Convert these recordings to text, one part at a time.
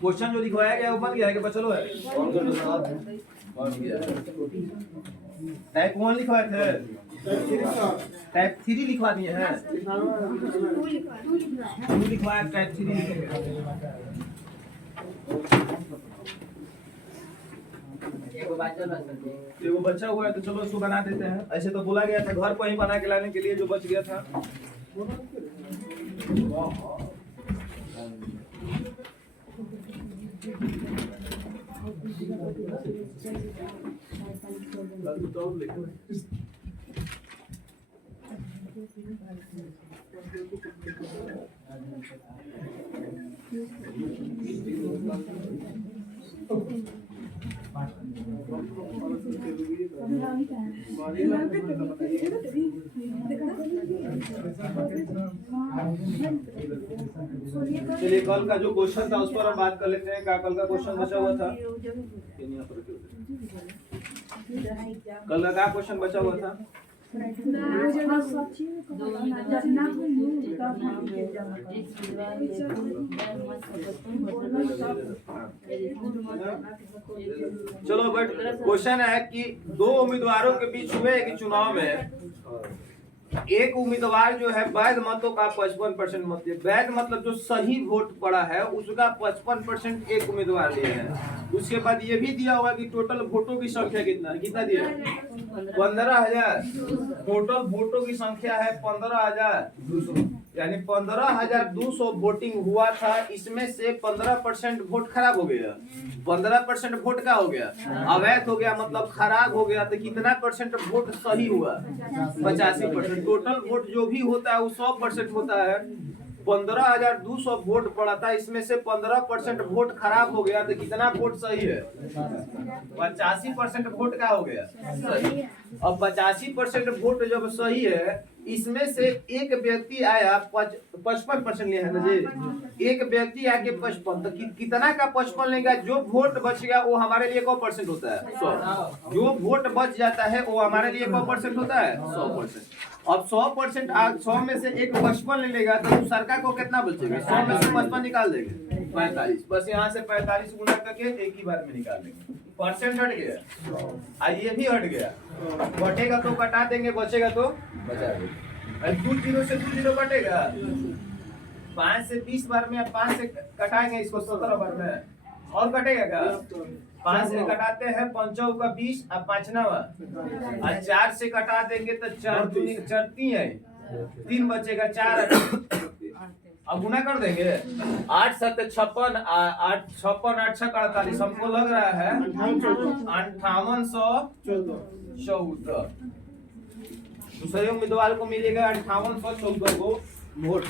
Question जो लिखवाया गया वो बन गया है कि बचलो है? टाइप 1 लिखवाए थे, टाइप 3 लिखवा दिए हैं, 2 लिखवाया, टाइप 3 एगो बच्चा हुआ है तो चलो इसको बना देते हैं। ऐसे तो बोला गया था घर पर ही बना के लाने के लिए, जो बच गया था। चलिए कल का जो क्वेश्चन था उस पर हम बात कर लेते हैं। क्या कल का क्वेश्चन बचा हुआ था? कल का क्या क्वेश्चन बचा हुआ था? चलो बट क्वेश्चन है कि दो उम्मीदवारों के बीच हुए एक चुनाव में एक उम्मीदवार जो है वैध मतों का 55% मत दिए। वैध मतलब जो सही वोट पड़ा है उसका 55% एक उम्मीदवार लिए हैं। उसके बाद ये भी दिया हुआ कि टोटल वोटों की संख्या कितना दिया? 15,000। टोटल वोटों की संख्या है 15,200, यानी 15,200 वोटिंग हुआ था। इसमें से 15% वोट खराब हो गया, 15% वोट का हो गया अवैध हो गया, मतलब खराब हो गया। तो कितना परसेंट वोट सही हुआ? 85%। टोटल वोट जो भी होता है वो 100% होता है। 15,200 वोट पड़ा था, इसमें से 15% वोट खराब हो गया। तो कितना वोट सही है? 85% वोट का हो गया सही। अब 85% वोट जब सही है, इसमें से एक व्यक्ति आया 55% लिया है ना जी। एक व्यक्ति आके 55, तो कितना का 55 लेगा? जो वोट बच गया वो हमारे लिए कौ परसेंट होता है? 100। जो वोट बच जाता है वो हमारे लिए कौ परसेंट होता है? 100%। अब 100% 100 में से एक 55 ले लेगा तो सरकार को कितना बचेगा? 100 में से 55 निकाल देंगे 45। बस यहाँ से 45 गुना करके एक ही बार में निकाल देंगे। परसेंट हट गया, ये भी हट गया। घटेगा तो कटा देंगे, बचेगा तो बचा देंगे। 2 0 से 2 0 कटेगा। 5 से 20 बार में 5 से कटाएंगे इसको 17 बार में, और कटेगा क्या? 5 से कटाते हैं 5 का 20 और 5 नवा, और 4 से कटा देंगे तो 4 3 है, 3 बचेगा 4। अब गुना कर देंगे। 8 7 56, 8 56 8 6 48, हमको लग रहा है 5814। दूसरे उम्मीदवार को मिलेगा 5814 को वोट।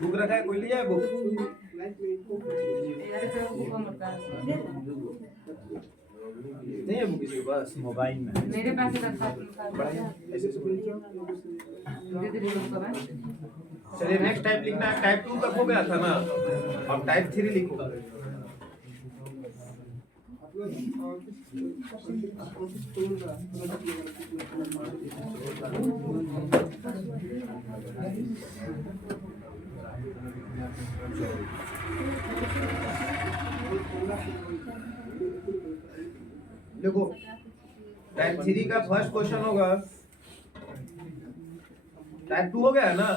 बुक रखा है, कोई लिया है बुक? नहीं है बुक किसी के पास? मोबाइल में मेरे पास रखा है। चलिए नेक्स्ट टाइप लिखना है। टाइप 2 तक हो गया था ना, अब टाइप 3 लिखो। देखो टाइप 3 का फर्स्ट क्वेश्चन होगा, टाइप 2 हो गया है ना,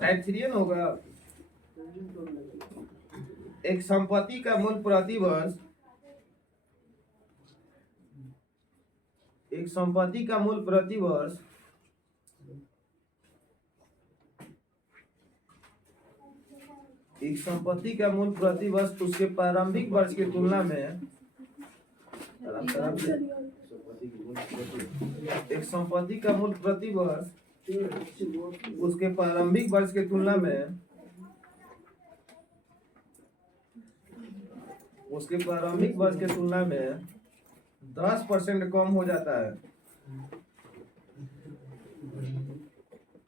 टाइप 3 ना होगा। एक संपत्ति का मूल्य प्रति वर्ष, एक संपत्ति का मूल्य प्रति वर्ष एक संपत्ति का मूल्य प्रति वर्ष उसके प्रारंभिक वर्ष की तुलना में, एक संपत्ति का मूल्य प्रति वर्ष उसके प्रारंभिक वर्ष की तुलना में, उसके प्रारंभिक वर्ष की तुलना में 10% कम हो जाता है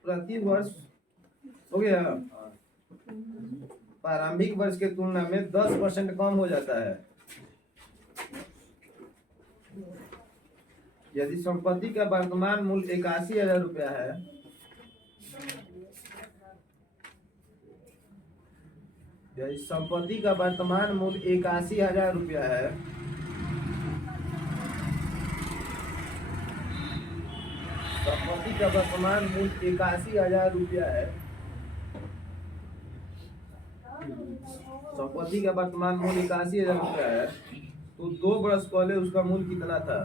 प्रति वर्ष। हो गया, प्रारंभिक वर्ष की तुलना में 10% कम हो जाता है यदि संपत्ति का वर्तमान मूल्य 81,000 रुपया है, यदि संपत्ति का वर्तमान मूल्य 81,000 रुपया है, संपत्ति का वर्तमान मूल्य 81,000 रुपया है, संपत्ति का वर्तमान मूल्य 81,000 रुपया है, तो 2 वर्ष पहले उसका मूल्य कितना था?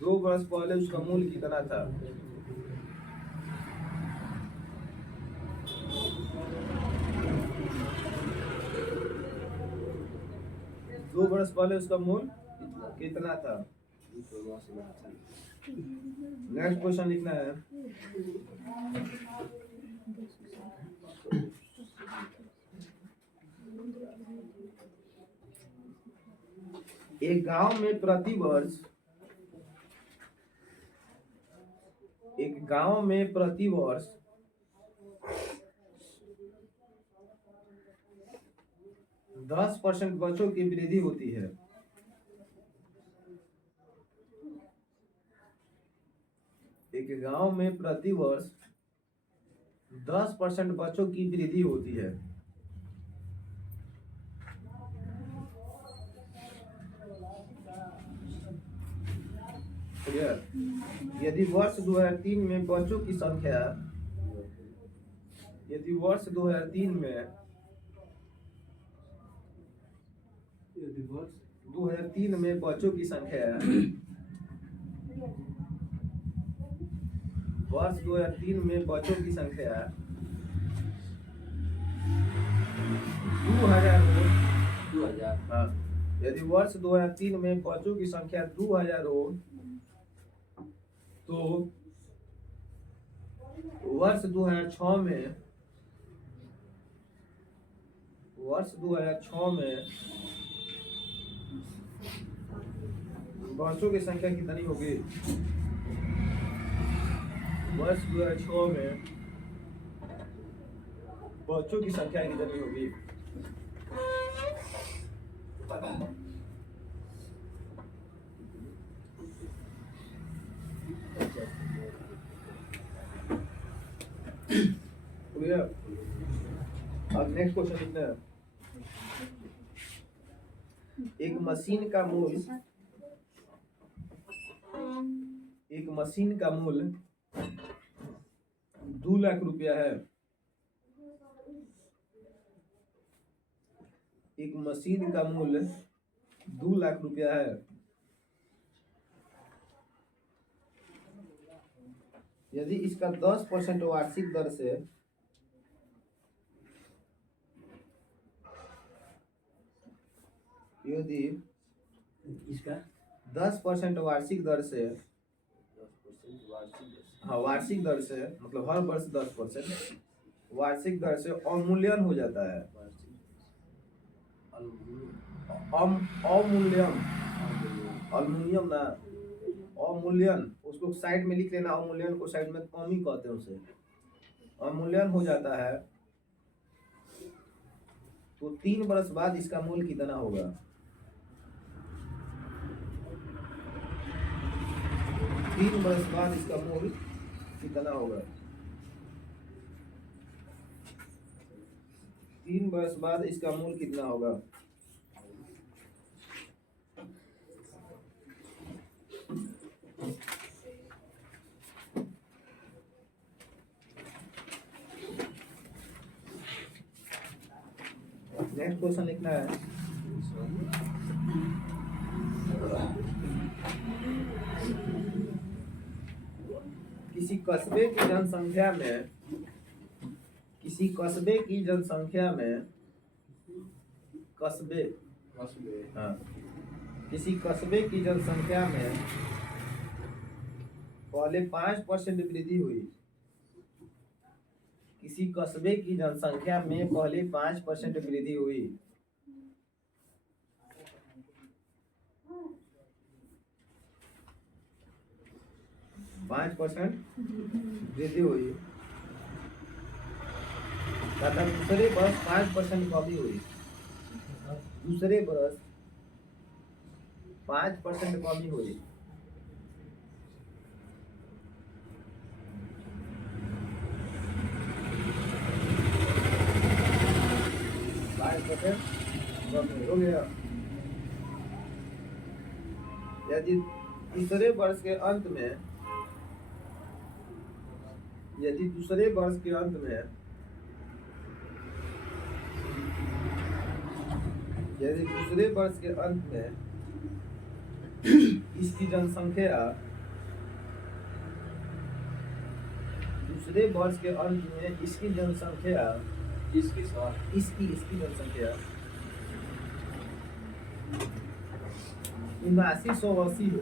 2 वर्ष पहले उसका मूल्य कितना था? दो वर्ष पहले उसका मूल्य कितना था? नेक्स्ट क्वेश्चन लिखना है। एक गांव में प्रतिवर्ष 10% बच्चों की वृद्धि होती है। एक गांव में प्रतिवर्ष 10% बच्चों की वृद्धि होती है। यदि वर्ष 2003 में बच्चों की संख्या, यदि वर्ष 2003 में, बच्चों की संख्या, वर्ष 2003 में बच्चों की संख्या 2000, हाँ, यदि वर्ष 2003 में बच्चों की संख्या 2000 हो, तो वर्ष 2006 में, बच्चों की संख्या कितनी होगी? वर्ष 2006 में बच्चों की संख्या कितनी होगी? अब नेक्स्ट क्वेश्चन लिखना है। एक मशीन का मूल्य 2 लाख रुपया है। एक मशीन का मूल्य 2 लाख रुपया है। यदि इसका 10% वार्षिक दर से, यदि इसका 10% वार्षिक दर से, हाँ वार्षिक दर से मतलब हर वर्ष 10% वार्षिक दर से अवमूल्यन हो जाता है, अवमूल्यन, उसको साइड में लिख लेना, अवमूल्यन को साइड में कमी कहते हैं उसे। अवमूल्यन हो जाता है तो 3 वर्ष बाद इसका मूल्य कितना होगा? 3 वर्ष बाद इसका मूल्य कितना होगा? 3 वर्ष बाद इसका मूल्य कितना होगा? नेक्स्ट क्वेश्चन लिखना है। किसी कस्बे की जनसंख्या में किसी कस्बे की जनसंख्या में पहले 5% वृद्धि हुई। किसी कस्बे की जनसंख्या में पहले 5% वृद्धि हुई। 5% वृद्धि हुई तथा दूसरे वर्ष 5% कमी हुई। दूसरे वर्ष 5% कमी हुई। हो गया। यदि दूसरे वर्ष के अंत में यदि दूसरे वर्ष के अंत में इसकी जनसंख्या इसकी जनसंख्या 7980 हो।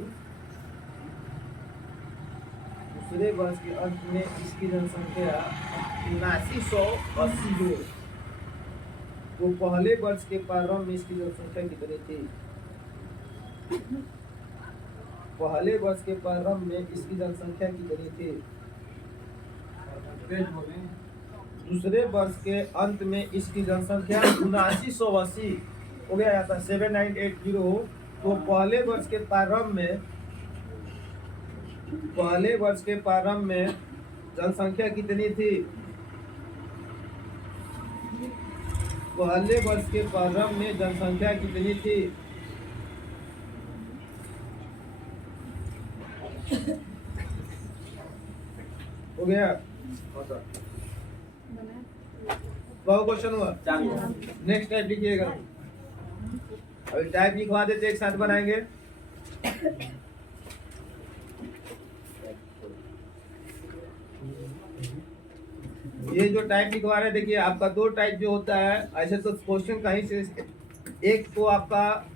दूसरे वर्ष के अंत में इसकी जनसंख्या 7980 हो तो पहले वर्ष के प्रारंभ में इसकी जनसंख्या कितनी थी? पहले वर्ष के प्रारंभ में इसकी जनसंख्या कितनी थी? दूसरे वर्ष के अंत में इसकी जनसंख्या 7980 हो गया था 7980 हो तो पहले वर्ष के प्रारंभ में जनसंख्या कितनी थी? पहले वर्ष के प्रारंभ में जनसंख्या कितनी थी? हो गया। बहुत क्वेश्चन हुआ। नेक्स्ट टाइप लिखिएगा। अभी टाइप लिखवा देते एक साथ बनाएंगे। ये जो टाइप लिखवा रहे हैं देखिए आपका दो टाइप जो होता है ऐसे तो क्वेश्चन कहीं से एक तो आपका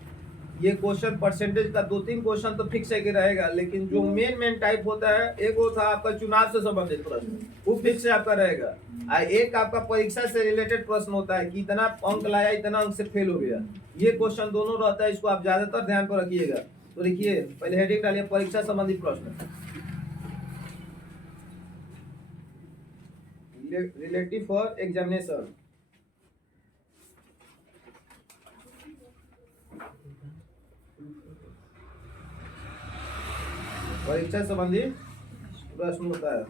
ये क्वेश्चन परसेंटेज का 2-3 क्वेश्चन तो फिक्स है कि रहेगा लेकिन जो मेन टाइप होता है एक वो था आपका चुनाव से संबंधित प्रश्न वो फिक्स है आपका रहेगा। एक आपका परीक्षा से रिलेटेड प्रश्न होता है कि इतना अंक लाया इतना अंक से फेल हो गया। ये क्वेश्चन दोनों रहता है, इसको आप ज्यादातर ध्यान पर रखिएगा। तो देखिए पहले हेडिंग डालिए परीक्षा संबंधित प्रश्न रिलेटिव फॉर एग्जामिनेशन। परीक्षा संबंधी प्रश्न होता है।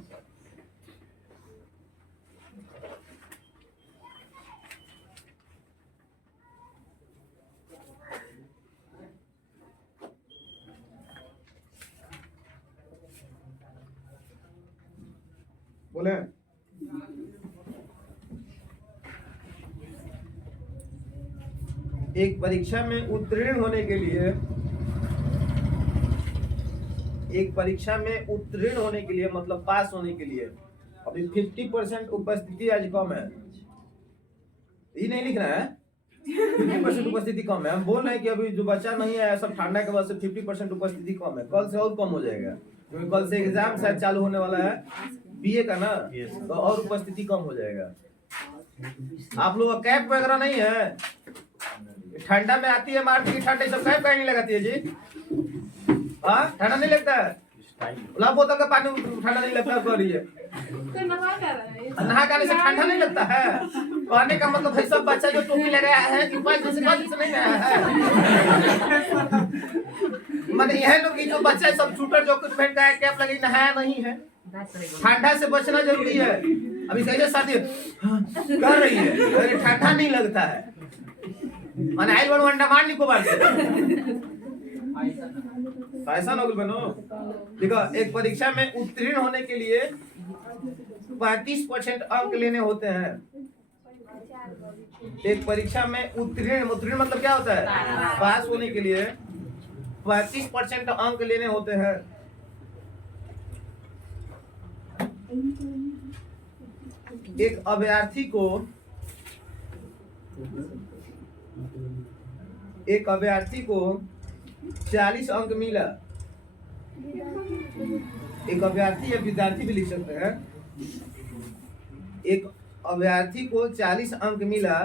बोले एक परीक्षा में उत्तीर्ण होने के लिए मतलब पास होने के लिए अभी 50% उपस्थिति आज कम है। ये नहीं लिखना है 50% उपस्थिति कम है। हम बोल रहे हैं कि अभी जो बच्चा नहीं आया सब ठंडा के वजह से 50% उपस्थिति कम है। कल से और कम हो जाएगा क्योंकि कल से एग्जाम शायद चालू होने वाला है बीए का ना तो और उपस्थिति कम हो जाएगा। आप लोग कैप वगैरह नहीं है? ठंडा में आती है मार्च की ठंड सब कैप नहीं लगाती है जी? हाँ ठंडा नहीं लगता है? बोतल का पानी ठंडा नहीं लगता है? नहा करने से ठंडा नहीं लगता है? कहने का मतलब है सब बच्चा जो टोपी लगाया है कि नहीं आया है मतलब यह लोग जो बच्चा सब शूटर जो कुछ पहन का कैप लगी नहाया नहीं है। ठंडा से बचना जरूरी है। अभी कैसे शादी कर रही है अरे ठंडा नहीं लगता है मैंने आइल वन अंडमान निकोबार से ऐसा नौकरी बनो। देखो एक परीक्षा में उत्तीर्ण होने के लिए 35% अंक लेने होते हैं। एक परीक्षा में उत्तीर्ण, उत्तीर्ण मतलब क्या होता है? पास होने के लिए 35% अंक लेने होते हैं। एक अभ्यर्थी को 40 अंक मिला। एक अभ्यर्थी या विद्यार्थी भी लिख सकते हैं। एक अभ्यर्थी को 40 अंक मिला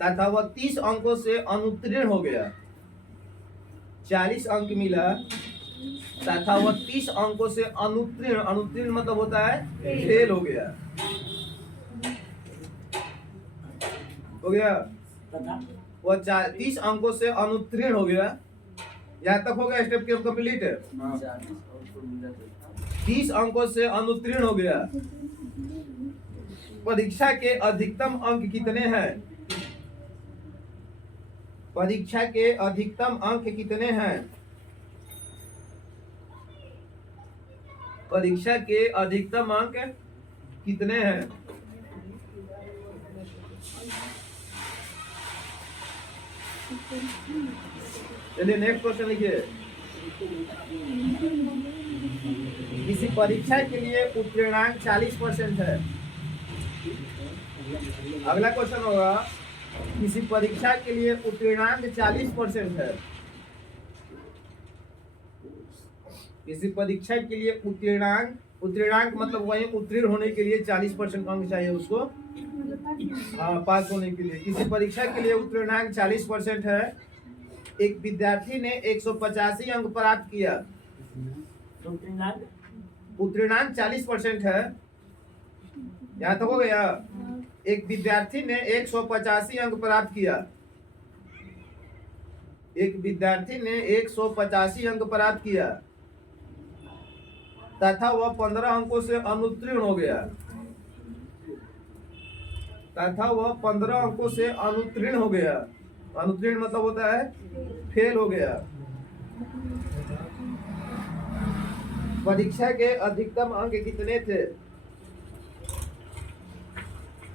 तथा वह 30 अंकों से अनुत्तीर्ण हो गया। 40 अंक मिला तथा वह 30 अंकों से अनुत्तीर्ण, अनुत्तीर्ण मतलब होता है फेल हो गया। हो गया, वह 30 अंकों से अनुत्तीर्ण हो गया। यहाँ तक हो गया, स्टेप के कंप्लीट है। 30 अंकों से अनुत्तीर्ण हो गया। परीक्षा के अधिकतम अंक कितने हैं? परीक्षा के अधिकतम अंक कितने हैं? परीक्षा के अधिकतम अंक कितने हैं? चलिए नेक्स्ट क्वेश्चन लिखिए। किसी परीक्षा के लिए उत्तीर्णांक 40% है। अगला क्वेश्चन होगा, किसी परीक्षा के लिए उत्तीर्णांक 40% है। किसी परीक्षा के लिए उत्तीर्णांक मतलब वही उत्तीर्ण होने के लिए 40% अंक चाहिए उसको, पास होने के लिए। किसी परीक्षा के लिए उत्तीर्णांक 40% है। एक विद्यार्थी ने 185 अंक प्राप्त किया। उत्तीर्णांक 40% है। यहाँ तक हो गया। एक विद्यार्थी ने 185 अंक प्राप्त किया। एक विद्यार्थी ने 185 अंक प्राप्त किया तथा वह 15 अंकों से अनुत्तीर्ण हो गया। तथा वह 15 अंकों से अनुत्तीर्ण हो गया। अनुत्तीर्ण मतलब होता है फेल हो गया। परीक्षा के अधिकतम अंक कितने थे?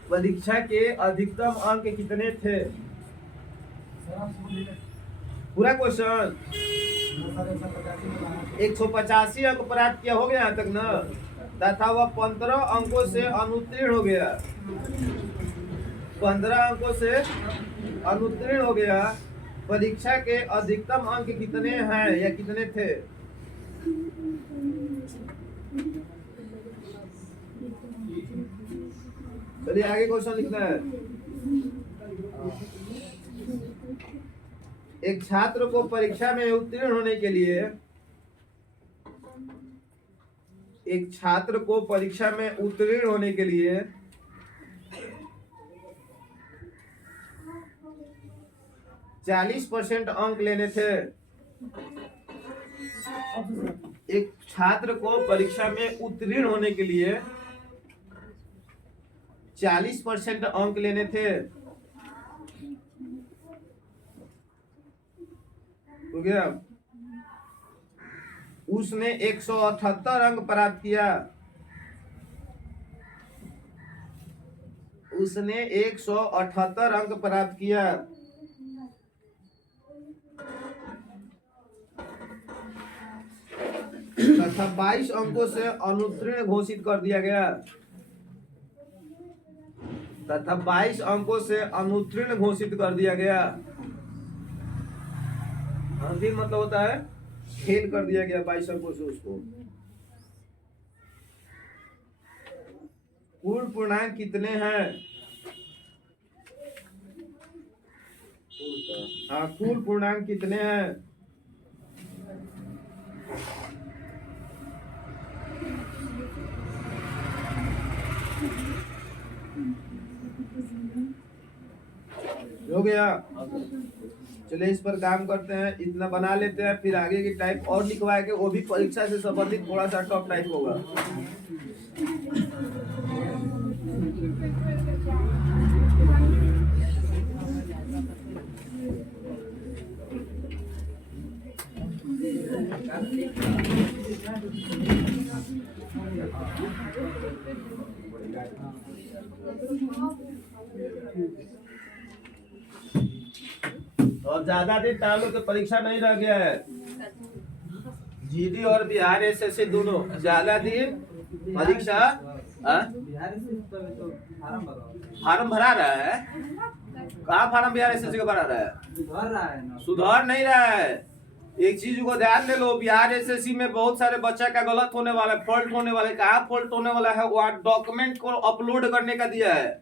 परीक्षा के अधिकतम अंक कितने थे? पूरा क्वेश्चन 185 अंक प्राप्त किया, हो गया यहाँ तक ना। तथा वह 15 अंकों से अनुत्तीर्ण हो गया। 15 अंकों से अनुत्तीर्ण हो गया। परीक्षा के अधिकतम अंक कितने हैं या कितने थे? चलिए आगे क्वेश्चन लिखना है। एक छात्र को परीक्षा में उत्तीर्ण होने के लिए, एक छात्र को परीक्षा में उत्तीर्ण होने के लिए 40% अंक लेने थे। एक छात्र को परीक्षा में उत्तीर्ण होने के लिए 40% अंक लेने थे। हो गया। उसने 178 अंक प्राप्त किया। उसने 178 अंक प्राप्त किया। तथा 22 अंकों से अनुत्तीर्ण घोषित कर दिया गया। तथा 22 अंकों से अनुत्तीर्ण घोषित कर दिया गया। अनुत्तीर्ण मतलब होता है फेल कर दिया गया 22 अंकों से उसको। कुल पूर्णांक कितने हैं? हाँ, कुल पूर्णांक कितने हैं? हो गया। चलिए इस पर काम करते हैं, इतना बना लेते हैं, फिर आगे की टाइप और लिखवाएंगे, वो भी परीक्षा से संबंधित थोड़ा सा टफ टाइप होगा। अब ज्यादा दिन टालो तो परीक्षा नहीं रह गया है। जीडी और बिहार एसएससी दोनों ज्यादा दिन परीक्षा। फार्म भरा रहा है? कहाँ फार्म बिहार एसएससी का भरा रहा है? सुधार नहीं रहा है। एक चीज को ध्यान दे लो, बिहार एसएससी में बहुत सारे बच्चा का गलत होने वाला है, फॉल्ट होने वाला है। कहाँ फॉल्ट होने वाला है? वहाँ डॉक्यूमेंट को अपलोड करने का दिया है,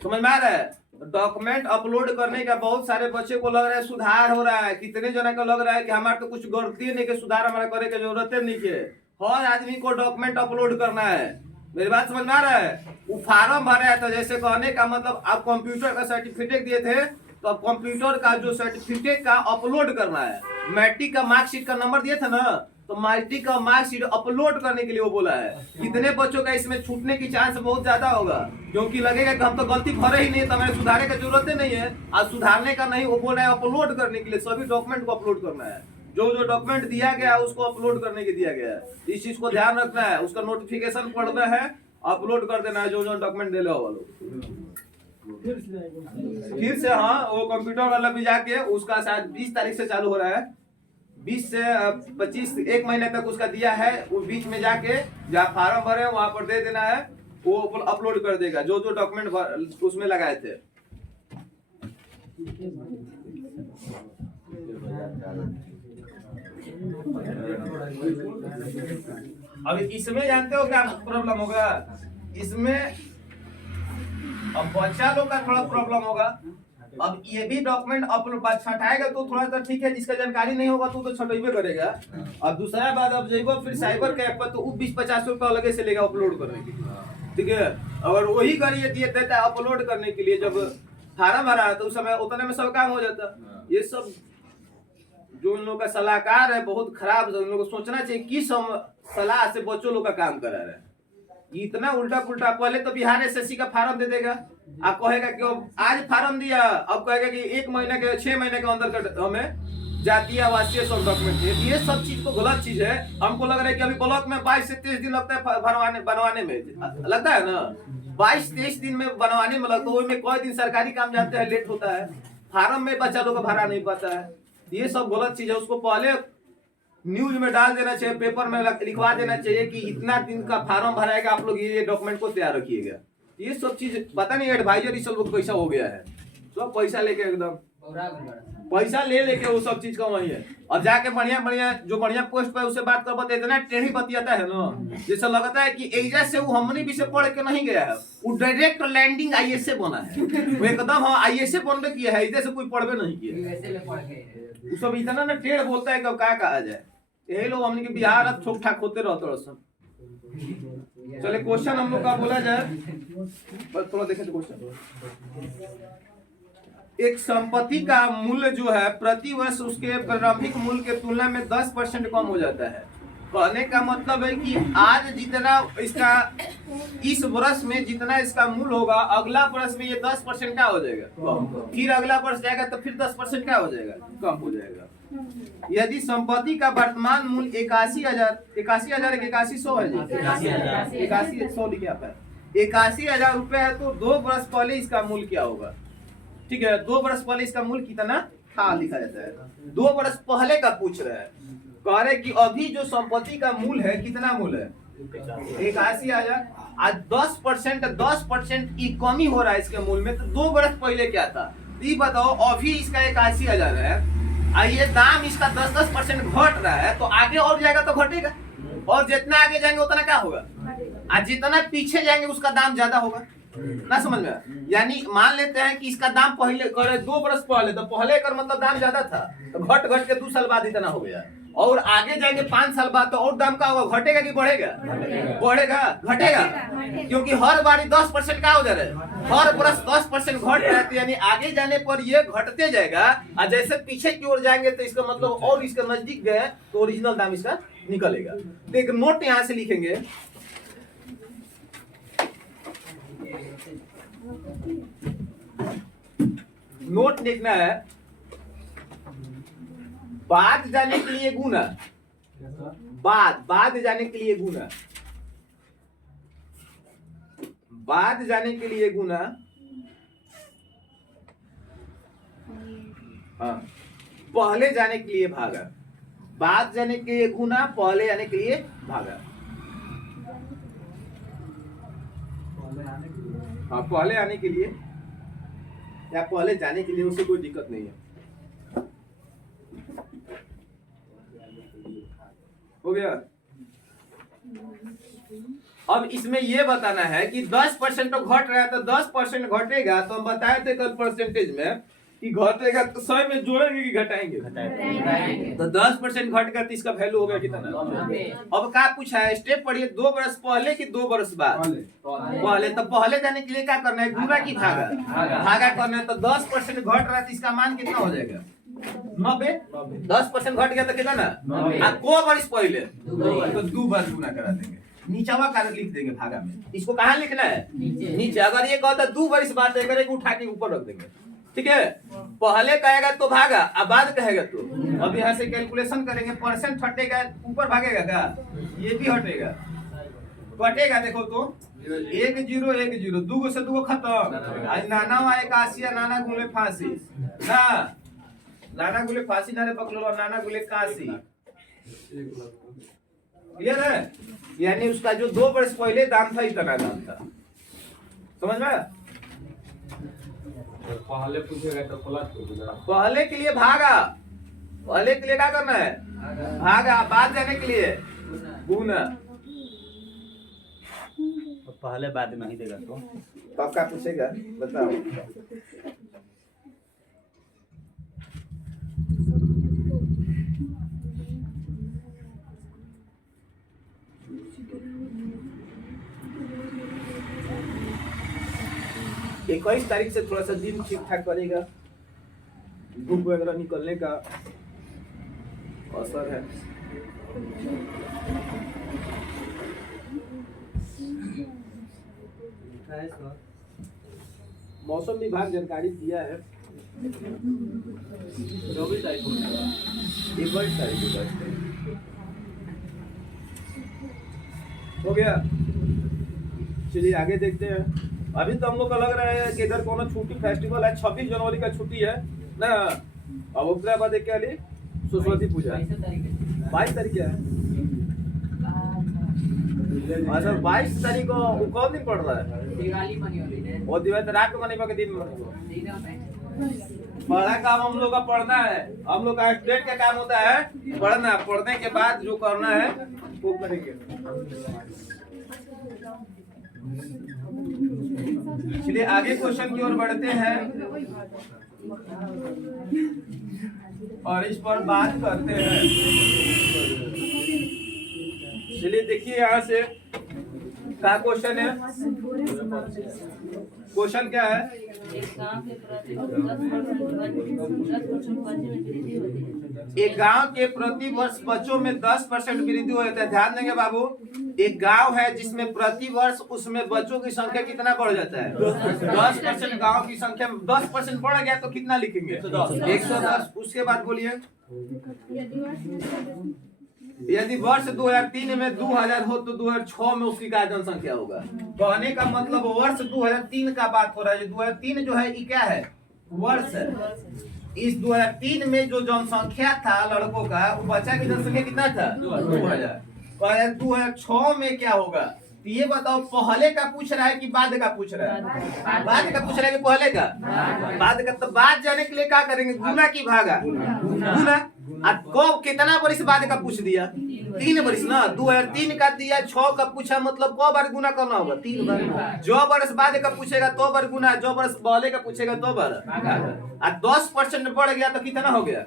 समझ में आ रहा है? डॉक्यूमेंट अपलोड करने का बहुत सारे बच्चे को लग रहा है सुधार हो रहा है। कितने जना को लग रहा है कि हमारे तो कुछ गलती नहीं के सुधार हमारा करे की जरूरत नहीं के। हर आदमी को डॉक्यूमेंट अपलोड करना है। मेरी बात समझ में आ रहा है? वो फार्म भरा है तो जैसे कहने का मतलब आप कंप्यूटर का सर्टिफिकेट दिए थे तो अब कंप्यूटर का जो सर्टिफिकेट का अपलोड करना है। मैट्रिक का मार्कशीट का नंबर दिए थे ना, तो मैट्रिक का मार्कशीट अपलोड करने के लिए वो बोला है। कितने बच्चों का इसमें छूटने की चांस बहुत ज्यादा होगा, क्योंकि लगेगा कि हम तो गलती भरे ही नहीं, तो हमें सुधारने की जरूरत ही नहीं है। आज सुधारने का नहीं, वो बोल रहा है अपलोड करने के लिए। सभी डॉक्यूमेंट को अपलोड करना है। जो जो डॉक्यूमेंट दिया गया है उसको अपलोड करने के दिया गया है। इस चीज को ध्यान रखना है। उसका नोटिफिकेशन पढ़ना है, अपलोड कर देना है जो जो डॉक्यूमेंट दे लो वालों। फिर से हाँ, वो कंप्यूटर वाला भी जाके उसका शायद 20 तारीख से चालू हो रहा है, 20 से 25 एक महीने तक उसका दिया है। वो बीच में जाके जहाँ फार्म भरे वहां पर दे देना है, वो अपलोड कर देगा जो जो डॉक्यूमेंट उसमें लगाए थे। अब इसमें जानते हो क्या प्रॉब्लम होगा? इसमें अब बच्चा लोग का थोड़ा प्रॉब्लम होगा। अब ये भी डॉक्यूमेंट अपलोड छटाएगा तो थोड़ा सा ठीक है, जिसका जानकारी नहीं होगा तो छटेबे करेगा। और दूसरा बात, अब जाइए फिर साइबर कैफ पर तो वो 20-50 रुपया अलग से लेगा अपलोड करने के लिए, ठीक है? अगर वही करिए दिए देता है अपलोड करने के लिए, जब फार्म भरा तो उस समय उतने में सब काम हो जाता। ये सब जो उन लोग का सलाहकार है बहुत खराब। उन लोग को सोचना चाहिए किस सलाह से बच्चों लोग का काम करा रहे हैं। इतना उल्टा पुल्टा। पहले तो बिहार एसएससी का फार्म दे देगा, आप कहेगा कि आज फार्म दिया, अब कहेगा कि 1 महीने के 6 महीने के अंदर हमें जातीय आवासीय सब डॉक्यूमेंट चाहिए। ये सब चीज को गलत चीज है। हमको लग रहा है कि अभी ब्लॉक में 22 से 23 दिन लगता है बनवाने में, लगता है ना? 22-23 दिन में बनवाने में लगता है। में कोई दिन सरकारी काम जाते हैं लेट होता है, फार्म में बच्चा लोग का भरा नहीं पाता है। ये सब गलत चीज है। उसको पहले न्यूज में डाल देना चाहिए, पेपर में लिखवा देना चाहिए कि इतना दिन का फार्म भराएगा, आप लोग ये डॉक्यूमेंट को तैयार रखिएगा। ये सब चीज पता नहीं एडवाइजर ये सब लोग पैसा हो गया है, सब पैसा लेके एकदम पैसा ले लेके वो सब चीज का वही है। और जाके बढ़िया बढ़िया जो बढ़िया पोस्ट पे उससे बात करबो तो इतना टेढ़ी बतियाता है ना, जैसे लगता है कि एजा से वो हमने भी से पढ़ के नहीं गया है, वो डायरेक्ट लैंडिंग आईएएस से बना है। वो एकदम हाँ आईएएस से बनबे किया है, इधर से कोई पढ़बे नहीं किया। वो सब इतना ना टेढ़ बोलता है कि क्या कहा जाए। यही लोग हमने के बिहार अब ठोक ठाक होते रहते हैं सब। चले क्वेश्चन हम लोग का बोला जाए, बस थोड़ा देखें तो क्वेश्चन। एक संपत्ति का मूल्य जो है प्रति वर्ष उसके प्रारंभिक मूल्य के तुलना में 10% कम हो जाता है। कहने का मतलब है कि आज जितना इसका इस वर्ष में जितना इसका मूल्य होगा, अगला वर्ष में ये 10% क्या हो जाएगा, फिर अगला वर्ष जाएगा तो फिर 10% क्या हो जाएगा, कम हो जाएगा। यदि संपत्ति का वर्तमान मूल्य 81,000 81,100 है, 81,100 लिखा है, 81,000 रुपए है, तो 2 वर्ष पहले इसका मूल्य क्या होगा? ठीक है, 2 वर्ष पहले इसका मूल्य कितना था लिखा जाता है। 2 वर्ष पहले का पूछ रहे हैं, कह रहे कि अभी जो संपत्ति का मूल्य है कितना मूल्य है, 81,000। आज 10% की कमी हो रहा है इसके मूल्य में, तो 2 वर्ष पहले क्या था ये बताओ। अभी इसका 81,000 है, ये दाम इसका 10% घट रहा है, तो आगे और जाएगा तो घटेगा, और जितना आगे जाएंगे उतना क्या होगा, आज जितना पीछे जाएंगे उसका दाम ज्यादा होगा ना। समझ में? यानी मान लेते हैं कि इसका दाम पहले 2 वर्ष पहले, तो पहले का मतलब दाम ज्यादा था, तो घट घट के 2 साल बाद इतना हो गया, और आगे जाएंगे 5 साल बाद तो और दाम का होगा, घटेगा कि बढ़ेगा? बढ़ेगा, घटेगा, क्योंकि हर बारी 10% का हो जा रहा है, हर वर्ष 10% घट रहा है, यानी आगे जाने पर ये घटते जाएगा। और जैसे पीछे की ओर जाएंगे तो इसका मतलब और इसके नजदीक गए तो ओरिजिनल दाम इसका निकलेगा। तो एक नोट यहाँ से लिखेंगे, नोट लिखना है, बाद जाने के लिए गुना, बाद जाने के लिए गुना, बाद जाने के लिए गुना हाँ, पहले जाने के लिए भागा, बाद जाने के लिए गुना, पहले आने के लिए भागा। हाँ, पहले आने के लिए या पहले जाने के लिए, उससे कोई दिक्कत नहीं है। हो गया। अब इसमें ये बताना है कि 10% तो घट रहा है, तो 10% घटेगा, तो हम बताए थे कल परसेंटेज में कि घटेगा तो 100 में जोड़ेंगे कि घटाएंगे? तो 10% घट कर, तो इसका वैल्यू हो गया कितना? अब क्या पूछा है, स्टेप पढ़िए, 2 बरस पहले कि 2 बरस बाद? पहले। तो पहले जाने के लिए क्या करना है, गुना की भागा? भागा करना है। तो 10% घट रहा है, तो इसका मान कितना हो जाएगा? 90। 10% घट गया तो कितना ना? को बरस पहले तो 2 बार गुना करा देंगे, नीचवा का लिख देंगे भागा में। इसको कहाँ लिखना है? नीचे। अगर ये कहता 2 बरस बाद करेगा, उठा के ऊपर रख देंगे, ठीक है। पहले कहेगा तो भागा, अब बाद कहेगा तो। अब यहाँ से कैलकुलेशन करेंगे, परसेंट हटेगा, ऊपर भागेगा क्या? ये भी हटेगा, कटेगा। देखो तो 1 0 1 0, 2 से 2 खत्म। नाना 81, नाना गुले फांसी ना, नाना गुले फांसी नारे पकड़ो, नाना गुले काशी। क्लियर है? यानी उसका जो 2 वर्ष पहले दाम था, इतना दाम था। समझ में? पहले पूछेगा तो पहले के लिए भागा, पहले के लिए क्या करना है? भागा। बाद जाने के लिए गुना। पहले बाद में ही देगा तो कब का पूछेगा बताओ? इक्कीस तारीख से थोड़ा सा दिन ठीक ठाक करेगा, धूप वगैरह निकलने का असर है। मौसम विभाग जानकारी दिया है 24 तारीख को, 21 तारीख हो गया। चलिए आगे देखते हैं। अभी तो हम लोग का लग रहा है कि इधर कोनो छुट्टी फेस्टिवल है, 26 जनवरी का छुट्टी है ना। अब उसके बाद क्या ली, सरस्वती पूजा 22 तारीख है। अच्छा 22 तारीख को वो कौन दिन पड़ रहा है? वो दिवाली रात को मनाने के दिन बड़ा काम हम लोग का पढ़ना है। हम लोग का स्टूडेंट का काम होता है पढ़ना, पढ़ने के बाद जो करना है वो करेंगे। चलिए आगे क्वेश्चन की ओर बढ़ते हैं और इस पर बात करते हैं। चलिए देखिए यहाँ से क्या क्वेश्चन है। क्वेश्चन क्या है? एक गांव के प्रति वर्ष बच्चों में 10% वृद्धि हो जाता है। ध्यान देंगे बाबू, एक गांव है जिसमें प्रति वर्ष उसमें बच्चों की संख्या कितना बढ़ जाता है? 10%। गांव की संख्या 10% बढ़ गया तो कितना लिखेंगे? 110। उसके बाद बोलिए, यदि वर्ष 2003 में 2000 हो तो 2006 में उसकी क्या जनसंख्या होगा? कहने का मतलब वर्ष 2003 का बात हो रहा है। 2003 जो है ये क्या है? वर्ष है। इस 2003 में जो जनसंख्या था लड़कों का, वो बच्चा की जनसंख्या कितना था? 2000। 2006 में क्या होगा? तो ये बताओ, पहले का पूछ रहा है कि बाद का पूछ रहा है? बाद का पूछ रहा है कि पहले का? बाद का। तो बाद जाने के लिए क्या करेंगे? गुना की भागा? गुना। कब कितना बरिस बाद का पूछ दिया? 3 बरिस ना। 2003 का दिया, 6 का पूछा, मतलब को बार गुना करना होगा? 3 बार। जो बरस बाद का पूछेगा तो बार गुना, जो बरस पहले का पूछेगा तो बार। 10% बढ़ गया तो कितना हो गया?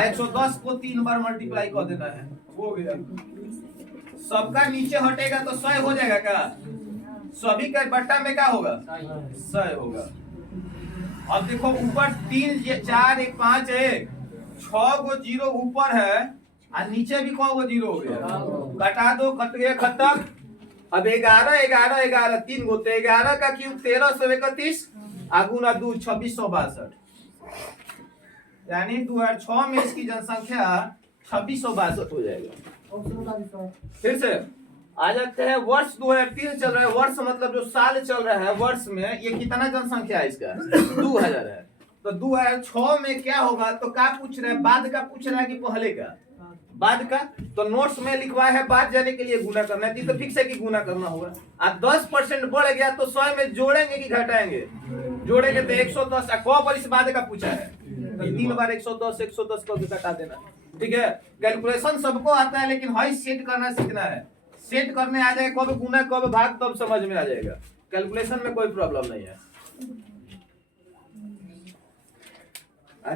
110 को 3 बार मल्टीप्लाई कर देना है, हो गया। सबका नीचे हटेगा तो 100 हो जाएगा क्या? सभी का बट्टा में क्या होगा? 100 होगा। अब देखो ऊपर 3 4 1 5 1 6 गो जीरो ऊपर है और नीचे भी को जीरो हो गया। कटा दो, कट गया, खत्म। अब 11 11 11 3 गो, तो 11 का क्यूब 1331 गुना 2 2662, यानी 2006 में इसकी जनसंख्या 2662 हो जाएगा। फिर से आ जाते हैं, वर्ष 2003 चल रहा है। वर्ष मतलब जो साल चल रहा है, वर्ष में ये कितना जनसंख्या है इसका? 2000 है। तो 2006 में क्या होगा, तो क्या पूछ रहा है, बाद का पूछ रहा है कि पहले का, बाद का। तो नोट्स में लिखवा है बाद जाने के लिए गुना करना है, तो फिक्स है कि गुना करना होगा। अब 10% बढ़ गया तो 100 में जोड़ेंगे कि घटाएंगे, जोड़ेंगे तो 110। कौ बार इस बाद का पूछा है, तो 3 बार 110 को घटा देना। ठीक है, कैलकुलेशन सबको आता है, लेकिन हाई सेट करना सीखना है। सेट करने आ जाएगा, कब गुना कब भाग तब समझ में आ जाएगा। कैलकुलेशन में कोई प्रॉब्लम नहीं है।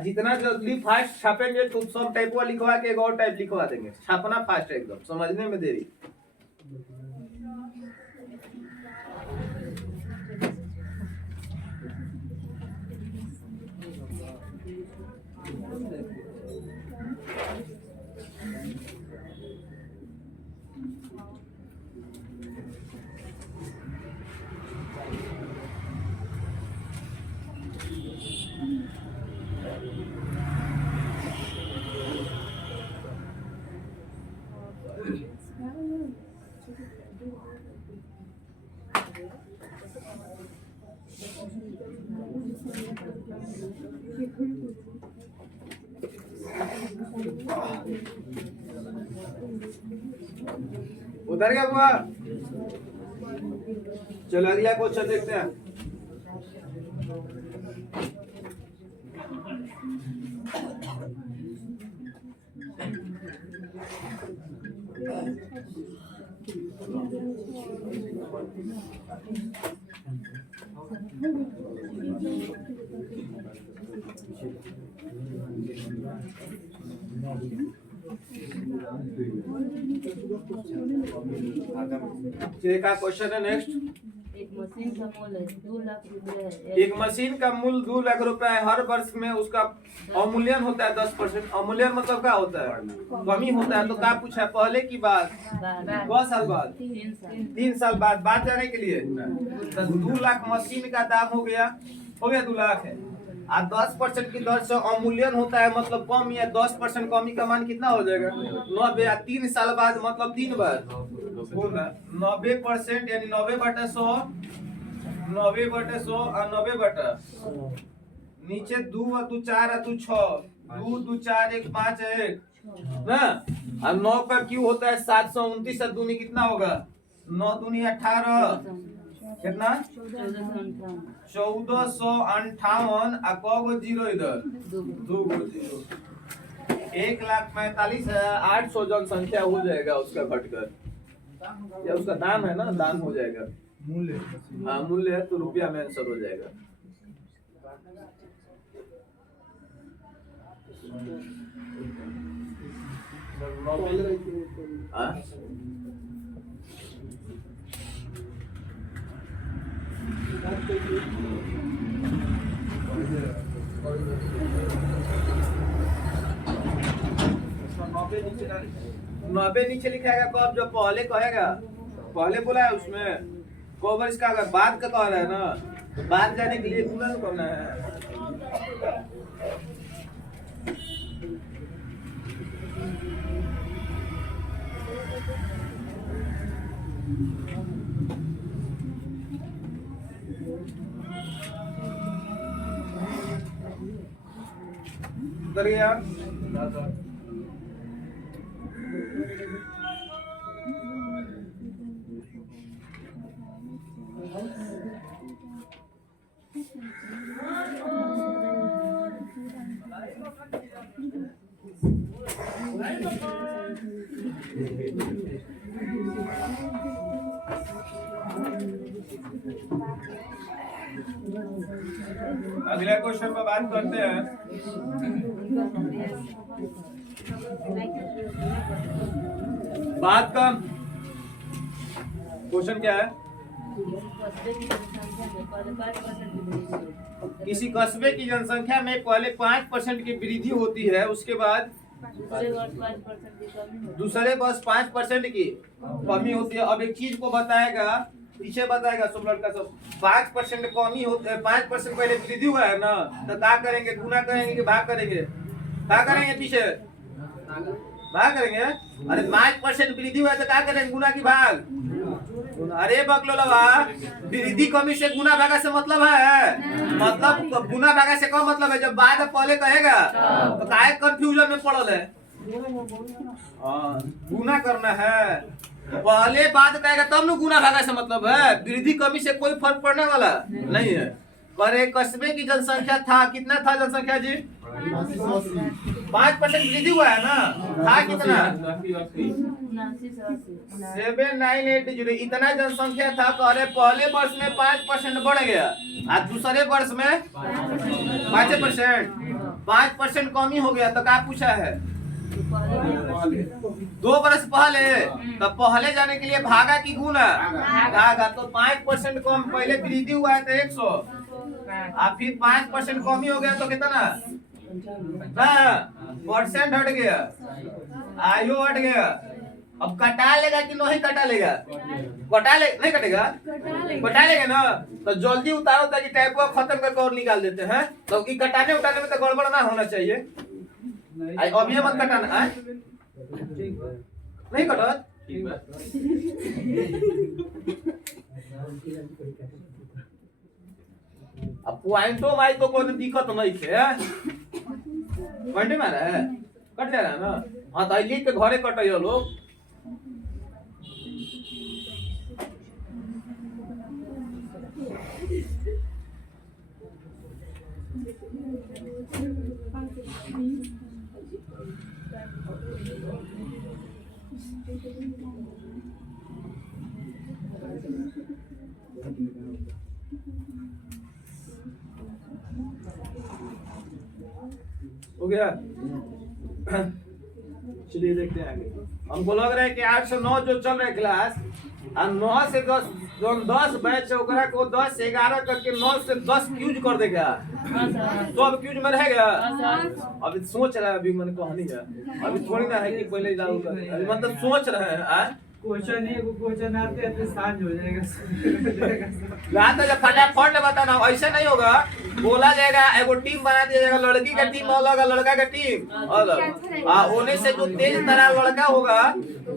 जितना जल्दी फास्ट छापेंगे तो सब टाइप का लिखवा के एक और टाइप लिखवा देंगे। छापना फास्ट है एकदम, समझने में देरी। उधर क्या हुआ? चलो अगला क्वेश्चन देखते हैं। का क्वेश्चन है नेक्स्ट। एक मशीन का मूल्य 2 लाख रुपए है। एक मशीन का मूल्य 2 लाख रुपए है। हर वर्ष में उसका अवमूल्यन होता है 10%। अवमूल्यन मतलब क्या होता है, कमी होता है। तो क्या पूछा है, पहले की बात 2 साल बाद, 3 साल बाद। बात जाने के लिए 2 लाख मशीन का दाम हो गया 2 लाख है। 10% की दर से अवमूल्यन होता है, मतलब कम या 10% कमी का मान कितना हो जाएगा 90। 3 साल बाद मतलब 3 बार 90% यानी 90/100, 90/100 और 90/100। नीचे 2 और 2 4 और 2 6, 2 2 4 1 5 1 ना। और 9 का क्यों होता है 729। और दूनी कितना होगा 9 दूनी 18, कितना 1458। और गो जीरो इधर 2 गो जीरो। 1,45,800 जनसंख्या हो जाएगा उसका घटकर। या उसका दाम है ना, दाम हो जाएगा। मूल्य, हाँ मूल्य है तो रुपया में आंसर हो जाएगा। नब्बे नीचे लिखाएगा कब, जो पहले कहेगा। पहले बोला है उसमें कब इसका, अगर बाद का कह रहा है ना तो बाद जाने के लिए गुणन करना है। उधर गया अगला क्वेश्चन पर बात करते हैं। बात का क्वेश्चन क्या है, किसी कस्बे की जनसंख्या में पहले 5% की वृद्धि होती है, उसके बाद दूसरे वर्ष 5% की कमी होती है। अब एक चीज को बताएगा, पीछे बताएगा सब लड़का सब। 5% कमी होती है, 5% पहले वृद्धि हुआ है ना, तो क्या करेंगे, गुना करेंगे कि भाग करेंगे? क्या करेंगे, पीछे भाग करेंगे। अरे 5% वृद्धि हुआ है तो क्या करेंगे, गुना की भाग? अरे बकलोलवा, वृद्धि कमी से गुना भागा से मतलब है? मतलब गुना भागा से क्या मतलब है? जब बाद पहले कहेगा तो काहे कंफ्यूजन में पड़ल है? गुना करना है, पहले बाद कहेगा तब न गुना भागा से मतलब है। वृद्धि कमी से कोई फर्क पड़ने वाला नहीं है। पर एक कस्बे की जनसंख्या था, कितना था जनसंख्या जी? 5% वृद्धि हुआ है ना? था कितना? 7980। इतना जनसंख्या था। अरे पहले वर्ष में 5% बढ़ गया और दूसरे वर्ष में 5%। 5% कमी हो गया तो क्या पूछा है? 2 बरस पहले, तो पहले जाने के लिए भागा की गुना? भागा। तो 5% कम पहले वृद्धि हुआ है तो 100 और फिर 5% कमी हो गया तो कितना? परसेंट हट गया, आयु हट गया। अब कटा लेगा कि नहीं कटा लेगा? कटा ले नहीं कटेगा? कटा लेगा ना? तो जल्दी उतारो ताकि टाइप को खत्म करके और निकाल देते हैं। तो कि कटाने उठाने में तो गड़बड़ ना होना चाहिए। अब ये मत कटाना है, नहीं कटा। अब पॉइंटो माई तो कोई दिक्कत नहीं है। पॉइंट मारा है, कट जा रहा है ना? हाँ तो लिख के घरे कटाइयो लोग। हो गया? चलिए देखते हैं आगे। हमको लग रहा है कि 8 से 9 जो चल रहा है क्लास, और 9 से 10 जो 10 बैच है ओकरा को 10 से 11 करके 9 से 10 क्यूज कर देगा। तो अब क्यूज में रहेगा। अभी सोच रहा है, अभी मैंने कहानी है, अभी थोड़ी ना है कि पहले जाओ कर, अभी मतलब सोच रहे हैं। क्वेश्चन ही को क्वेश्चन आते आते सांझ हो जाएगा। तो जब फटाफट बताना, ऐसे नहीं होगा। बोला जाएगा, एगो टीम बना दिया जाएगा, लड़की का टीम अलग और लड़का का टीम अलग। होने से जो तेज तरह लड़का होगा,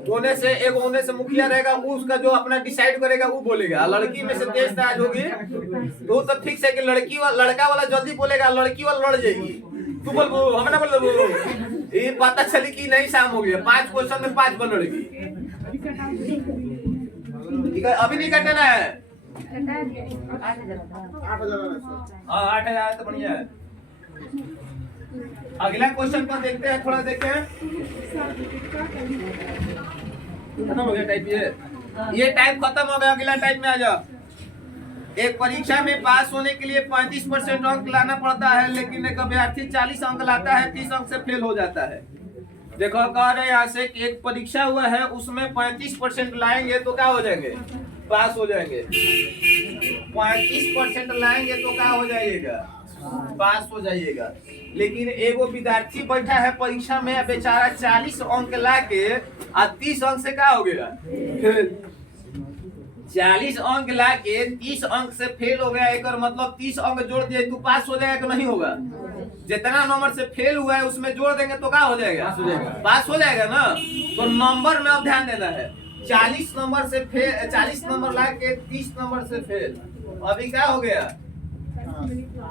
होने से एगो होने से मुखिया रहेगा, उसका जो अपना डिसाइड करेगा वो बोलेगा। लड़की में से तेज तरह होगी तो फिक्स है कि लड़का वाला जल्दी बोलेगा, लड़की वाला लड़ जाएगी। तू बोल, हम ना बोल, ये पता चली कि नहीं शाम हो गया। 5 क्वेश्चन में 5 बन लड़की। अभी नहीं कटना है। 8,000 तो बढ़िया है। अगला क्वेश्चन को देखते हैं, थोड़ा देखते हैं। खत्म हो गया टाइप। ये टाइप खत्म हो गया। अगला टाइप में आ जाओ। एक परीक्षा में पास होने के लिए 35% अंक लाना पड़ता है, लेकिन एक अभ्यर्थी 40 अंक लाता है, 30 अंक से फेल हो जाता है। देखो कह रहे यहाँ से कि एक परीक्षा हुआ है, उसमें 35% लाएंगे तो क्या हो जाएंगे? पास हो जाएंगे। 35% लाएंगे तो क्या हो जाइएगा? पास हो जाइएगा। लेकिन एगो विद्यार्थी बैठा है परीक्षा में, बेचारा 40 अंक ला के और 30 अंक से क्या हो गया? 40 अंक ला के 30 अंक से फेल हो गया। एक मतलब 30 अंक जोड़ दिए तो पास हो जाएगा कि नहीं होगा? जितना नंबर से फेल हुआ है उसमें जोड़ देंगे तो क्या हो जाएगा? पास हो जाएगा ना? तो नंबर में अब ध्यान देना है। 40 नंबर से फेल, 40 नंबर ला के 30 नंबर से फेल, अभी क्या हो गया?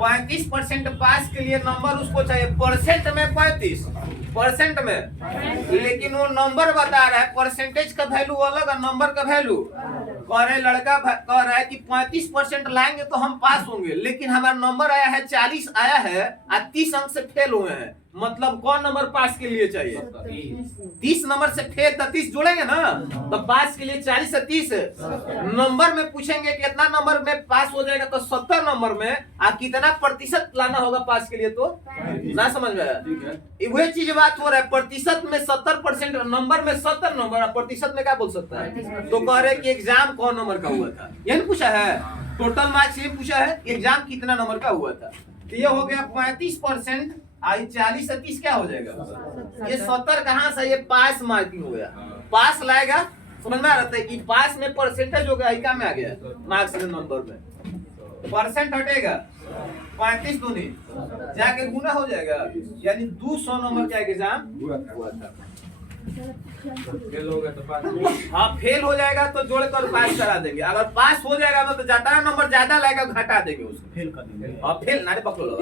35% पास के लिए नंबर उसको चाहिए। परसेंट में 35% में, लेकिन वो नंबर बता रहा है। परसेंटेज का वैल्यू अलग और नंबर का वैल्यू। कह रहे लड़का कह रहा है कि 35% लाएंगे तो हम पास होंगे, लेकिन हमारा नंबर आया है 40 आया है और 30 अंक से फेल हुए हैं। मतलब कौन नंबर पास के लिए चाहिए? 30 नंबर से फेल तो 30 जोड़ेंगे ना, तो पास के लिए 40 से 30 नंबर में पूछेंगे कितना नंबर में पास हो जाएगा, तो 70 नंबर में आप कितना प्रतिशत लाना होगा पास के लिए? तो ना समझ में आया? वही चीज बात हो रहा है। प्रतिशत में 70%, नंबर में 70 नंबर, प्रतिशत में क्या बोल सकता है? तो कह रहे कि एग्जाम कौन नंबर का हुआ था, यही पूछा है। टोटल मार्क्स ये पूछा है, एग्जाम कितना नंबर का हुआ था। तो ये हो गया 35%। आई 40 से 30 क्या हो जाएगा? ये 70 कहाँ से? ये पास मार्किंग हो गया। पास लाएगा, समझ में आ रहा है कि पास में परसेंटेज हो गया, क्या में आ गया? मार्क्स में, नंबर में परसेंट हटेगा। 35 दूनी जाके गुना हो जाएगा, यानी 200 नंबर का एग्जाम हुआ था। फेल हो गया तो पास हाँ फेल हो जाएगा तो जोड़कर पास करा देंगे, अगर पास हो जाएगा ना तो ज्यादा नंबर ज्यादा लाएगा घटा देंगे उसको। फेल कर देंगे। और फेल ना रे पकड़ो लो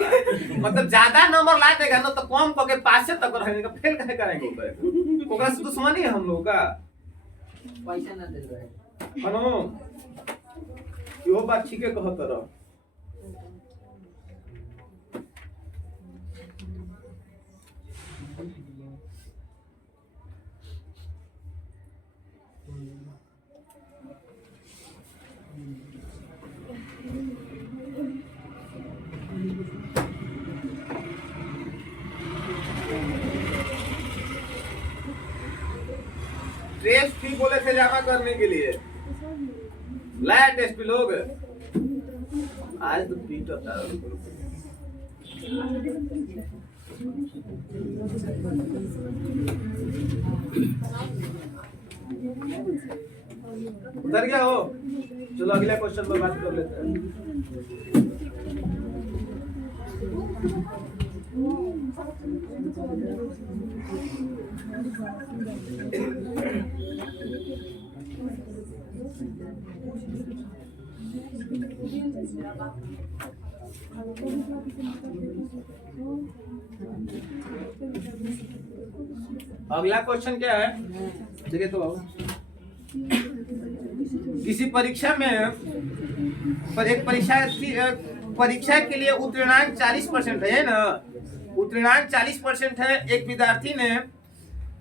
मतलब ज्यादा नंबर ला देगा ना तो कम करके पास से तक रहेगा, फेल कैसे करेंगे ऊपर ओकरा से दुश्मनी है हम लोग का। पैसा ना दे रहे हनो यो बात ठीक है कहत रह। टेस्ट फी बोले थे जमा करने के लिए, लाया टेस्ट फी लोग आज तो पीट होता है। उतर गया हो, चलो अगला क्वेश्चन पर बात कर लेते हैं। अगला क्वेश्चन क्या है देखिए तो बाबू, किसी परीक्षा में एक परीक्षा के लिए उत्तीर्णांक 40% है ना, उत्तीर्णांक 40% है। एक विद्यार्थी ने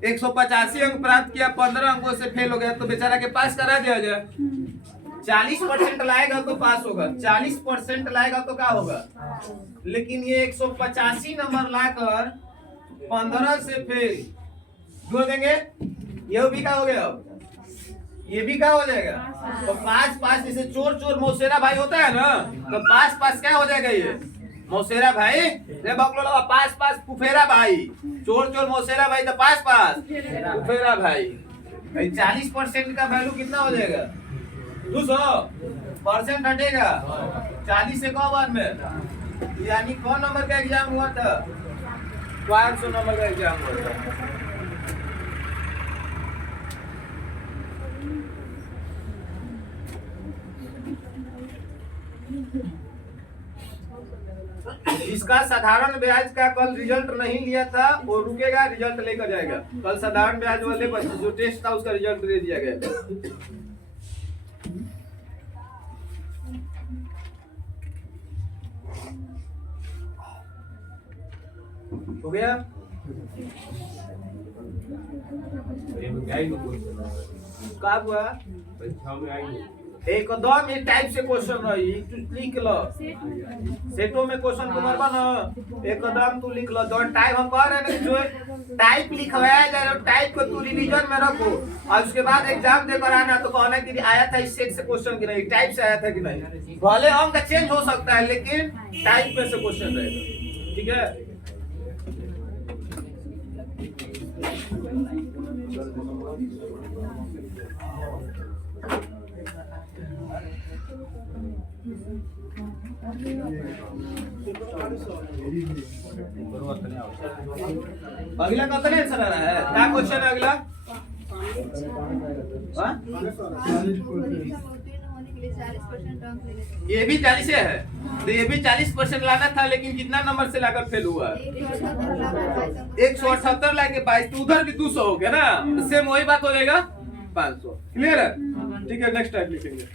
185 अंक प्राप्त किया, 15 अंकों से फेल हो गया तो बेचारा के पास करा दिया जाए। 40% लाएगा तो पास होगा, 40% लाएगा तो क्या होगा। लेकिन ये 185 नंबर लाकर 15 से फेल जोड़ देंगे, ये भी क्या हो गया, ये भी क्या हो जाएगा। तो पास पास जैसे चोर चोर मौसेरा भाई होता है ना, तो पास पास क्या हो जाएगा, ये मौसेरा भाई रे बकलो लगा पास पास फुफेरा भाई, चोर चोर मौसेरा भाई तो पास पास फुफेरा भाई। 40% का वैल्यू कितना हो जाएगा, 200% हटेगा 40 से कौ बार में, यानी कौन नंबर का एग्जाम हुआ था, 500 नंबर का एग्जाम हुआ था। जिसका साधारण ब्याज का कल रिजल्ट नहीं लिया था वो रुकेगा, रिजल्ट लेकर जाएगा। कल साधारण ब्याज वाले जो टेस्ट था उसका रिजल्ट दे दिया गया। हो गया, क्या हुआ एकदम ये टाइप से क्वेश्चन रही, तू लिख लो सेटों में क्वेश्चन तुम्हारा ना एकदम तू लिख लो। जो टाइप हम कह रहे हैं जो टाइप लिखवाया जा रहा है टाइप को तू रिवीजन में रखो और उसके बाद एग्जाम देकर आना तो कहना कि आया था इस सेट से क्वेश्चन कि नहीं, टाइप से आया था कि नहीं। भले अंक चेंज हो सकता है लेकिन टाइप में से क्वेश्चन रहेगा, ठीक है। अगला कौन आंसर आ रहा है, क्या क्वेश्चन है अगला, ये भी 40 है तो ये भी 40% लाना था लेकिन कितना नंबर से लाकर फेल हुआ, 178 लाके 22 तो उधर भी 200 हो गया ना, सेम वही बात हो जाएगा 500। क्लियर है, ठीक है। नेक्स्ट टाइप लिखेंगे।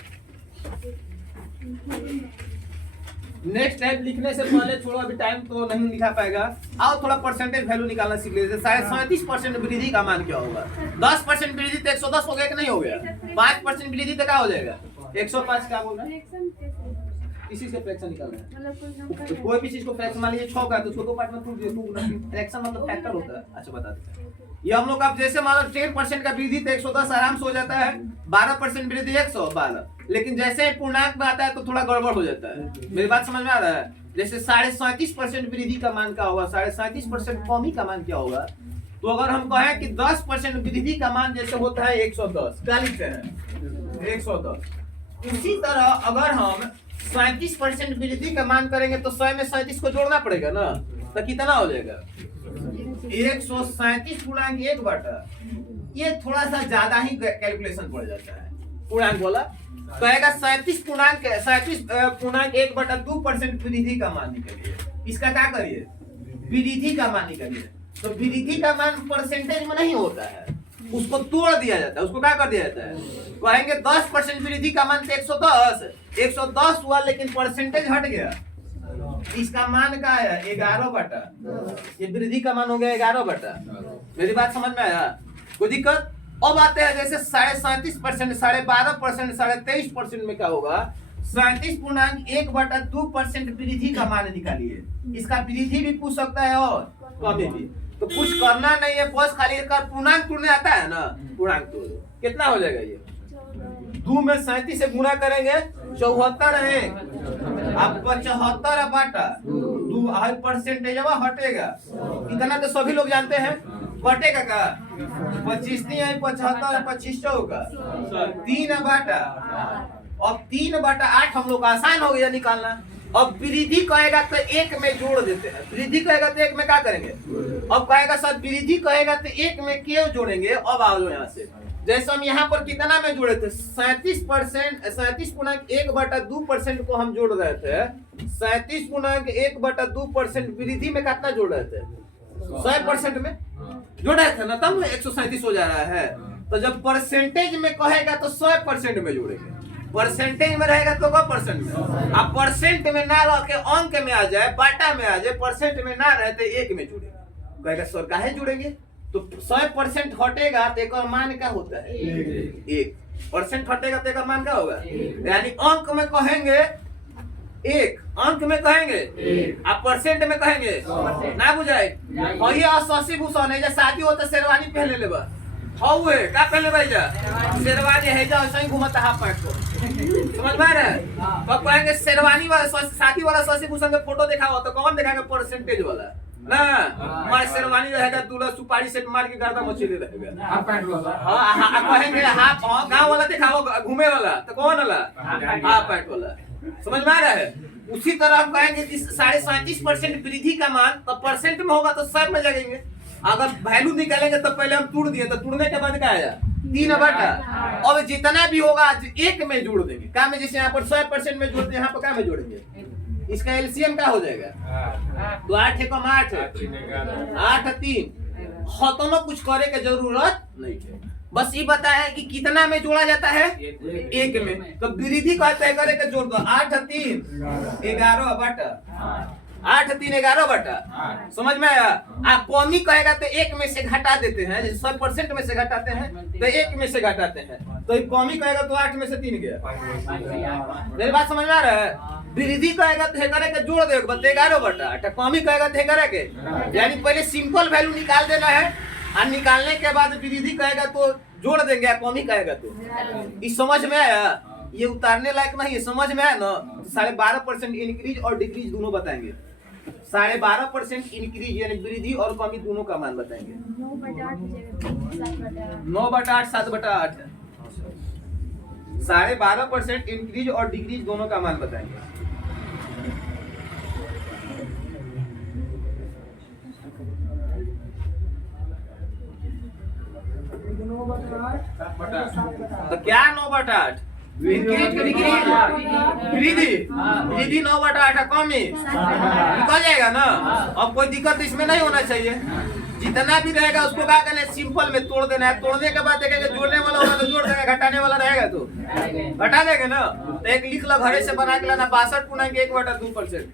नेक्स्ट टाइप लिखने से पहले छोड़ो, अभी टाइम तो नहीं लिखा पाएगा। आओ थोड़ा परसेंटेज वैल्यू निकालना सीख लेते। 37% वृद्धि का मान क्या होगा, 10% वृद्धि तो 110 हो गया कि नहीं हो गया, 5% वृद्धि तो क्या हो जाएगा 105। क्या बोल रहा है, इसी से फ्रैक्शन निकालना है। तो कोई भी चीज को फ्रैक्शन मान लीजिए 6 का तो उसको दो पार्ट में टूट दिया, फ्रैक्शन मतलब फैक्टर होता है। अच्छा बता दें, ये हम लोग अब जैसे मान लो 10% का वृद्धि तो 110 आराम से हो जाता है, 12% वृद्धि 112, लेकिन जैसे पूर्णांक में आता है तो थोड़ा गड़बड़ हो जाता है। मेरी बात समझ में आ रहा है। जैसे 37.5% वृद्धि का मान क्या होगा, 37.5% कमी का मान क्या होगा। तो अगर हम कहें कि 10% वृद्धि का मान जैसे होता है 110, क्या लिखते हैं 110, इसी तरह अगर हम 37% वृद्धि का मान करेंगे तो 100 में 37 को जोड़ना पड़ेगा ना, तो कितना हो जाएगा 137.1 बटा, ये थोड़ा सा ज्यादा ही कैलकुलेशन पड़ जाता है। पूर्णांक बोला कहेगा 37.1/2% वृद्धि का मान निकालिए। इसका क्या करिए, वृद्धि का मान निकालिए। तो वृद्धि का मान परसेंटेज में नहीं होता है, उसको तोड़ दिया जाता है। उसको क्या कर दिया जाता है, कहेंगे 10% वृद्धि का मान 110 हुआ, लेकिन परसेंटेज हट गया। इसका मान क्या है 11 बटा, ये वृद्धि का मान हो गया 11 बटा। मेरी बात समझ में आया, कोई दिक्कत? अब आते हैं जैसे 37.5%, 12%, 23% में क्या होगा, 37.1/2% वृद्धि का मान निकालिए। इसका वृद्धि भी पूछ सकता है और कमी भी, तो कुछ करना नहीं है, बस खाली कर पूर्णांक तोड़ने आता है ना, पूर्णांक तोड़ दो। कितना हो जाएगा ये, 2 में 37 से गुणा करेंगे 74 है, अब 75 बटा 2 परसेंटेज हटेगा। इतना तो सभी लोग जानते हैं, बटेगा का 25 नहीं 75 25 चौका 3 बटा, अब 3 बटा 8 हम लोग आसान हो गया निकालना। अब वृद्धि कहेगा तो 1 में जोड़ देते हैं, वृद्धि कहेगा तो 1 में क्या करेंगे, अब कहेगा सर वृद्धि कहेगा तो 1 में क्यों जोड़ेंगे। अब आओ यहाँ से, जैसे हम यहाँ पर कितना में जोड़े थे 37.1/2% को हम जोड़ रहे थे, 37.1/2% वृद्धि में कितना जोड़ रहे थे 100% में जोड़ रहे थे ना, तब 137 हो जा रहा है। तो जब परसेंटेज में कहेगा तो 100% में जोड़ेंगे, परसेंटेज में रहेगा तो 1% में। अब परसेंट में ना रह के अंक में आ जाए, बाटा में आ जाए, परसेंट में ना रहे तो 1 में जोड़ेंगे। कहेगा सर काहे जोड़ेंगे, तो 100% हटेगा तो एक मान क्या होता है 1% हटेगा तो एक मान क्या होगा, यानी अंक में कहेंगे 1, अंक में कहेंगे आप परसेंट में कहेंगे ना बुझाए। और ये 80 भूषण है, जब शादी होता शेरवानी पहले लेबा हौवे का पहले भाई जा शेरवानी है जा ऐसे ही घुमाता हाफ पैंट को, समझ में आ रहा है। तो कहेंगे शेरवानी वाला शादी वाला 80 भूषण का फोटो दिखाओ तो कौन दिखाएगा, परसेंटेज वाला ना, हमारे शेरवानी रहेगा दूल्हा सुपारी सेट मार के गर्दा मछली रहेगा हाफ पैंट वाला। हां कहेंगे हाफ गांव वाला दिखाओ घूमे वाला तो कौन वाला, हाफ पैंट वाला, समझ में आ रहा है। उसी तरह हम कहेंगे कि 37.5% वृद्धि का मान तो परसेंट में होगा तो 100 में लगेंगे। अगर वैल्यू निकालेंगे तो पहले हम तोड़ दिए, तो तोड़ने के बाद क्या आया 3 बटा, अब जितना भी होगा 1 में जोड़ देंगे। क्या में जैसे यहाँ पर 100% में जोड़ते हैं, यहाँ पर क्या में जोड़ेंगे, इसका एलसीएम क्या हो जाएगा, तो 8 एकम 8 8 3 खत्म, कुछ करे की जरूरत नहीं है। बस ये बताया कि कितना में जोड़ा जाता है 1 में, तो वृद्धि का तय करे के जोड़ दो 8 3 11 बटा 8 3 11 बटा, समझ में आया। आप कमी कहेगा तो 1 में से घटा देते हैं, जैसे 100% में से घटाते हैं तो 1 में से घटाते हैं, तो कमी कहेगा तो 8 में से 3 गया। मेरी बात समझ में आ रहा है। वृद्धि कहेगा तो करे के जोड़ दे 11 बटा 8, कमी कहेगा तो करे के, यानी पहले सिंपल वैल्यू निकाल देना है और निकालने के बाद वृद्धि कहेगा तो जोड़ देंगे, कमी कहेगा तो। इस समझ में आया, ये उतारने लायक नहीं है, समझ में आया ना। 12.5% इंक्रीज और डिक्रीज दोनों बताएंगे, 12.5% इंक्रीज यानी वृद्धि और कमी दोनों का मान बताएंगे। 9 बटा 8 7 बटा 8, 12.5% इंक्रीज और डिक्रीज दोनों का मान बताएंगे। तो क्या 9 बटा 8 इंक्रीज वृद्धि 9 बटा 8 कमी निकल जाएगा ना। अब कोई दिक्कत इसमें नहीं होना चाहिए, जितना भी रहेगा उसको क्या करना है, सिंपल में तोड़ देना है। तोड़ने के बाद देखेंगे जोड़ने वाला होगा तो जोड़ देंगे, घटाने वाला रहेगा तो घटा देंगे ना। तो एक लिख लो घरे से बना के लाना 62.1/2%,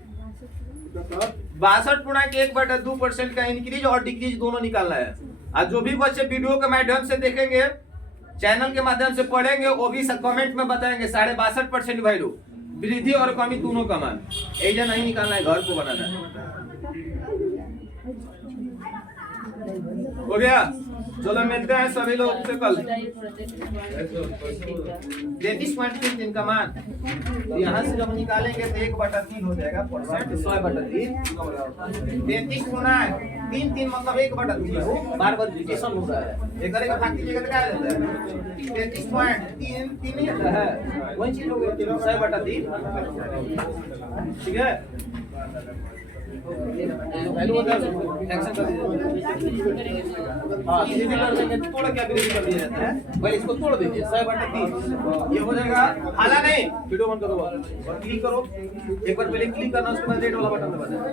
62.1/2% का इंक्रीज और डिक्रीज दोनों निकालना है। और जो भी बच्चे वीडियो के माध्यम से देखेंगे, चैनल के माध्यम से पढ़ेंगे, वो भी कमेंट में बताएंगे 62.5% वैल्यू वृद्धि और कमी दोनों का मान। ऐसा नहीं निकालना है, घर को बनाना है। हो गया, चलो मिलते हैं सभी लोग से कल। 33.3 का मान यहाँ से जब निकालेंगे तो 1/3 हो जाएगा, परसेंट 100/3 33 गुना 3 मतलब 1/3 बार बार रिपीटेशन हो रहा है। एक करेगा भाग कीजिएगा तो क्या रहता है 33.3 नहीं आता है, वही चीज हो गई 100/3, ठीक है। वैल्यू बता एक्शन कर दीजिए। हाँ सीधी कर देंगे, तोड़ के अभी कर दिया जाता है। पहले इसको तोड़ दीजिए 100/3 ये हो जाएगा। हाला नहीं, वीडियो बंद करो और क्लिक करो। एक बार पहले क्लिक करना, उसके बाद रेड वाला बटन दबाना है।